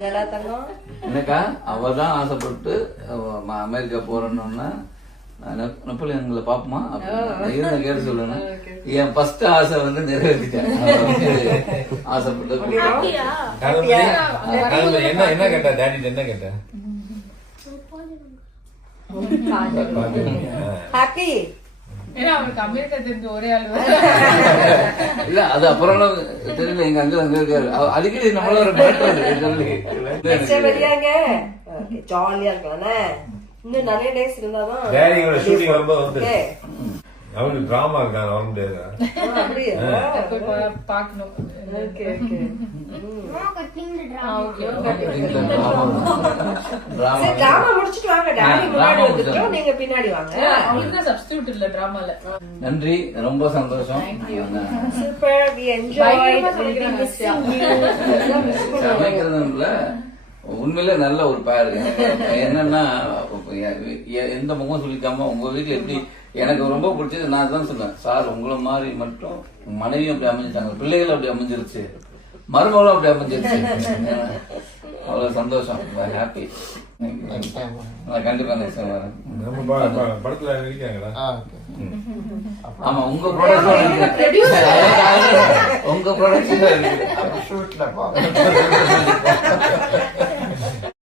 எனக்கா அவதான் ஆசைப்பட்டு அமெரிக்கா போறோம்னா நெப்போலியன்களை பாப்போமா இருந்த கேட்டு சொல்லணும். என் ஃபர்ஸ்ட் ஆசை வந்து நிறைவேற்றிட்டேன். ஆசைப்பட்டு என்ன கேட்டா டாடி என்ன கேட்டா ஹாப்பி இல்ல அது அப்புறம் தெரியல. எங்க அங்க அங்க இருக்காரு அடிக்கடி நம்மள ஒரு ஜாலியா இருக்கலாம். இன்னும் நிறைய டேஸ் இருந்தாதான் டேடியோட ஷூட்டிங் வரும்போது வந்து அவனுக்கு டிராமா இருக்கான் வர முடியாது. நன்றி, ரொம்ப சந்தோஷம். சமைக்கிறதுல உண்மையில நல்ல ஒரு பேர். என்னன்னா எந்த முகம் சொல்லிக்காம உங்க வீட்டுல எப்படி எனக்கு ரொம்ப பிடிச்சது. நான் தான் சொன்னேன் சார் உங்களை மாதிரி மட்டும் மனைவியும் அப்படி அமைஞ்சிட்டாங்க, பிள்ளைகளும் அப்படி அமைஞ்சிருச்சு, மருமகளும் அப்படி அமைஞ்சிருச்சு. அவ்வளவு சந்தோஷம், ஹாப்பி. கண்டிப்பா நெக்ஸ்ட் டைம் வரேன். படத்துல இருக்காங்களா? ஆமா, உங்க ப்ரொடக்ஷன் உங்க ப்ரொடக்ஷன்